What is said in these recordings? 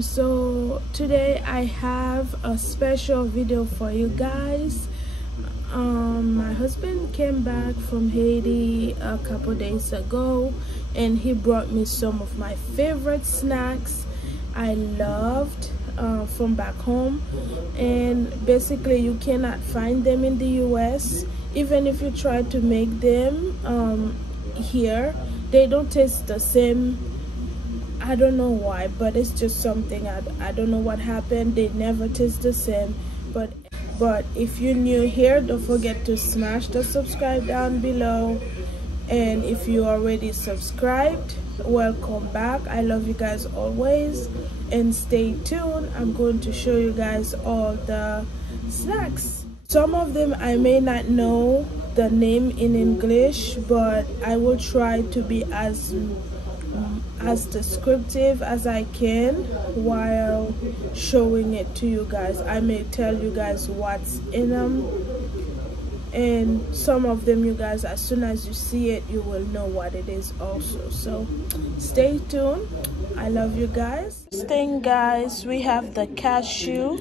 So today I have a special video for you guys. My husband came back from Haiti a couple days ago and he brought me some of my favorite snacks I loved from back home, and basically you cannot find them in the US. Even if you try to make them here, they don't taste the same. I don't know why, but it's just something. I don't know what happened. They never taste the same. But if you're new here, don't forget to smash the subscribe down below. And if you already subscribed, welcome back. I love you guys always. And stay tuned. I'm going to show you guys all the snacks. Some of them I may not know the name in English, but I will try to be as descriptive as I can while showing it to you guys. I may tell you guys what's in them, and some of them, you guys, as soon as you see it, you will know what it is also. So stay tuned. I love you guys. First thing, guys, we have the cashew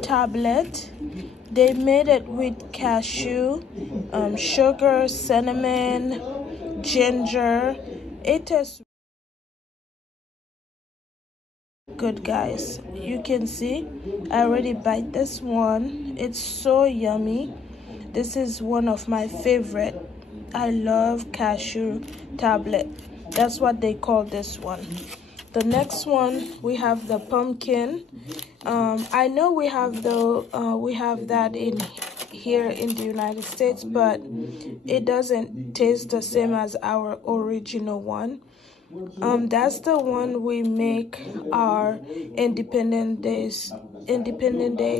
tablet. They made it with cashew, sugar, cinnamon, ginger. It is good, guys. You can see I already bite this one. It's so yummy. This is one of my favorite. I love cashew tablet. That's what they call this one. The next one, we have the pumpkin. I know we have that in here in the United States, but it doesn't taste the same as our original one. That's the one we make our Independence Day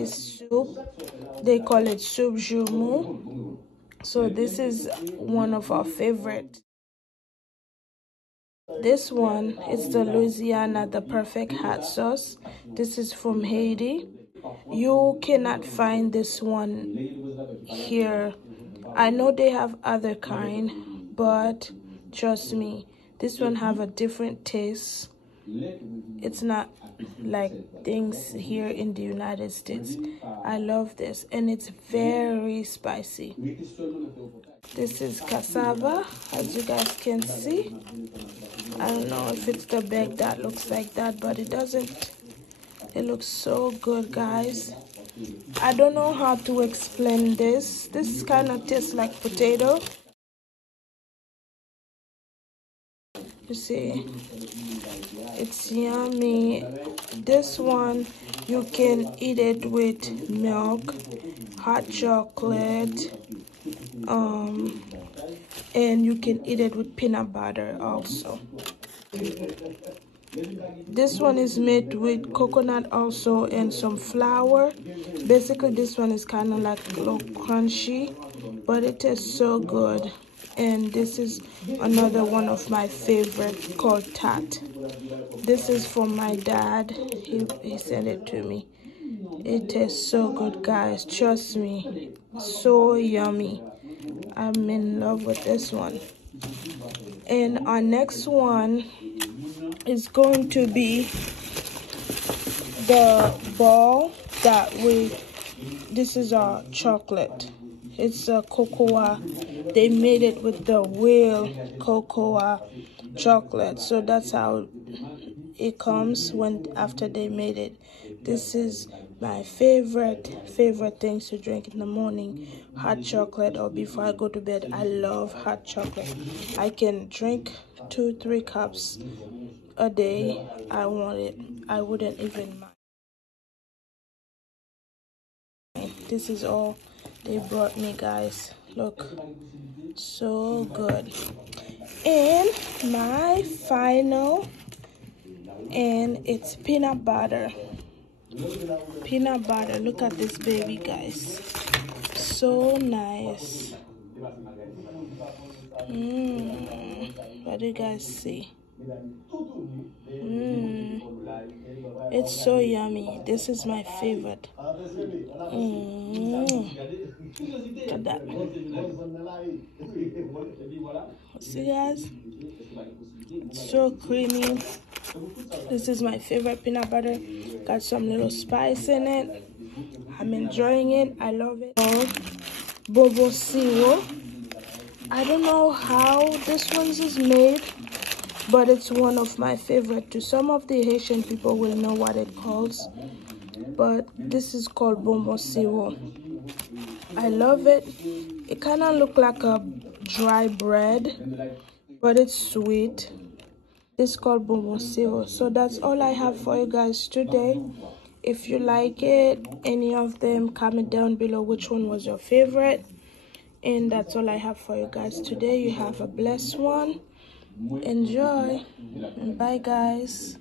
soup. They call it soup jumu. So this is one of our favorites. This one is the Louisiana, the perfect hot sauce. This is from Haiti. You cannot find this one here. I know they have other kind, but trust me, this one have a different taste. It's not like things here in the United States. I love this, and it's very spicy. This is cassava, as you guys can see. I don't know if it's the bag that looks like that, but it doesn't. It looks so good, guys. I don't know how to explain this. This kind of tastes like potato. You see, it's yummy. This one, you can eat it with milk, hot chocolate, and you can eat it with peanut butter also. This one is made with coconut also and some flour. Basically, this one is kind of like a little crunchy, but it tastes so good. And this is another one of my favorite called Tat. This is from my dad. He sent it to me. It tastes so good, guys. Trust me, so yummy. I'm in love with this one. And our next one is going to be the ball that this is our chocolate. It's a cocoa. They made it with the real cocoa chocolate. So that's how it comes after they made it. This is my favorite things to drink in the morning. Hot chocolate, or before I go to bed. I love hot chocolate. I can drink 2-3 cups a day. I want it. I wouldn't even mind. This is all they brought me, guys. Look, so good. And my final, and it's peanut butter. Peanut butter. Look at this baby, guys. So nice. What do you guys see? It's so yummy. This is my favorite. Look at that. See, guys? It's so creamy. This is my favorite peanut butter. Got some little spice in it. I'm enjoying it. I love it. Bobo Siwo. I don't know how this one is made, but it's one of my favorite too. Some of the Haitian people will know what it calls, but this is called Bobo Siwo. I love it. It kind of look like a dry bread, but it's sweet. It's called Bobo Siwo. So that's all I have for you guys today. If you like it, any of them, comment down below which one was your favorite. And that's all I have for you guys today. You have a blessed one. Enjoy. And bye, guys.